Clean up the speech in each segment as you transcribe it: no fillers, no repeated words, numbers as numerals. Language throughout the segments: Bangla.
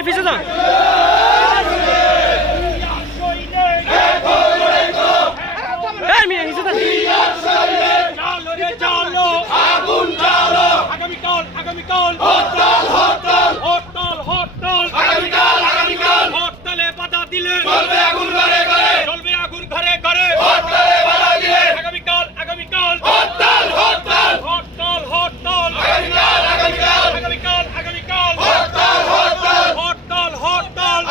ভাই পিছে যান। এই মিয়া পিছে যান। চালো রে চালো আগুন চালো আগামীকাল আগামীকাল হরতাল হরতাল হরতাল হরতাল আগামীকাল হরতালে বাধা দিলে চলবে আগুন ঘরে ঘরে চলবে আগুন ঘরে ঘরে হরতালে বাধা দিলে আগামীকাল আগামীকাল হরতাল হরতাল হরতাল হরতাল আগামীকাল আগামীকাল আগামীকাল হরতাল হরতাল হরতাল হরতাল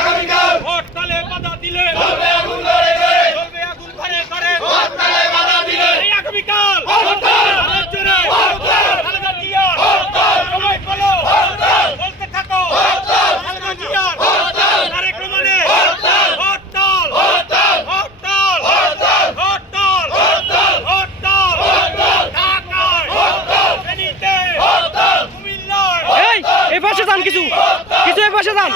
আগামীকাল হরতালে বাধা দিলে চলবে আগুন ঘরে ঘরে চলবে আগুন ঘরে ঘরে হরতালে বাধা দিলে এই আগামীকাল হরতাল জোরে হরতাল খালেদা জিয়া হরতাল সবাই বলো হরতাল বলতে থাকো হরতাল খালেদা জিয়া হরতাল তারেক রহমানের হরতাল হরতাল হরতাল হরতাল হরতাল হরতাল হরতাল হরতাল হরতাল ঢাকায় হরতাল ফেনীতে হরতাল কুমিল্লায় এই পাশে যান, কিছু এই পাশে যান।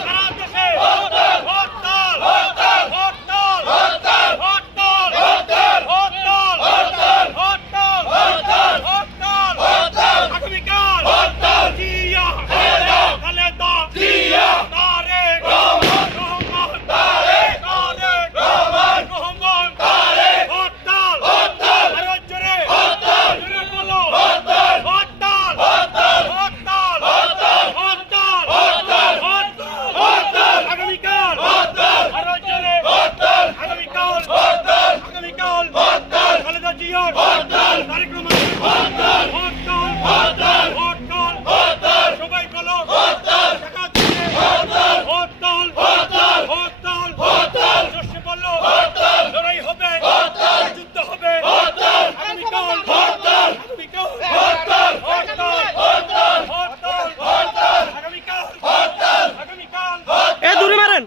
সারা দেশে হরতাল হরতাল হরতাল হরতাল হরতাল হরতাল হরতাল হরতাল হরতাল হরতাল হরতাল হরতাল আগামীকাল হরতাল জিয়া খালেদা জিয়া তারেক রহমান তারেক রহমান তারেক হরতাল হরতাল আরো জোরে হরতাল জোরে বলো হরতাল হরতাল হরতাল হরতাল হরতাল হরতাল হরতাল হরতাল আগামীকাল হরতাল আরো জোরে হরতাল আগামীকাল হরতাল আগামীকাল হরতাল খালেদা জিয়া হরতাল তারেক রহমান হরতাল হরতাল হরতাল হরতাল হরতাল সবাই বলো হরতাল ঢাকা থেকে হরতাল হরতাল হরতাল হরতাল হরতাল জোরে বলো হরতাল লড়াই হবে হরতাল যুদ্ধ হবে হরতাল আগামীকাল হরতাল আগামীকাল হরতাল হরতাল হরতাল হরতাল হরতাল আগামীকাল হরতাল আগামীকাল এ দূরে মারেন।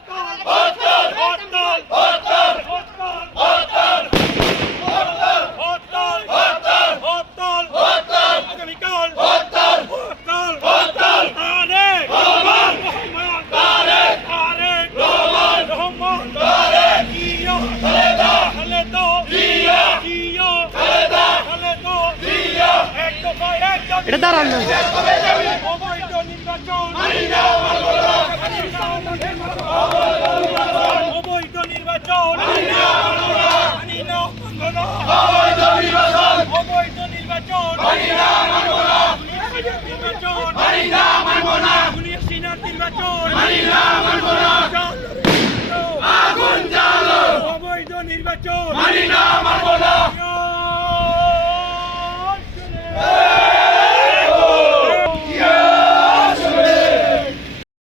হরতাল হরতাল হরতাল হরতাল হরতাল হরতাল হরতাল হরতাল আগামীকাল হরতাল হরতাল হরতাল তারেক রহমান তারেক রহমান তারেক জিয়া খালেদা জিয়া খালেদা জিয়া এক দফা এটা দাঁড়ান না। অবৈধ নির্বাচন অবৈধ নির্বাচন অবৈধ নির্বাচন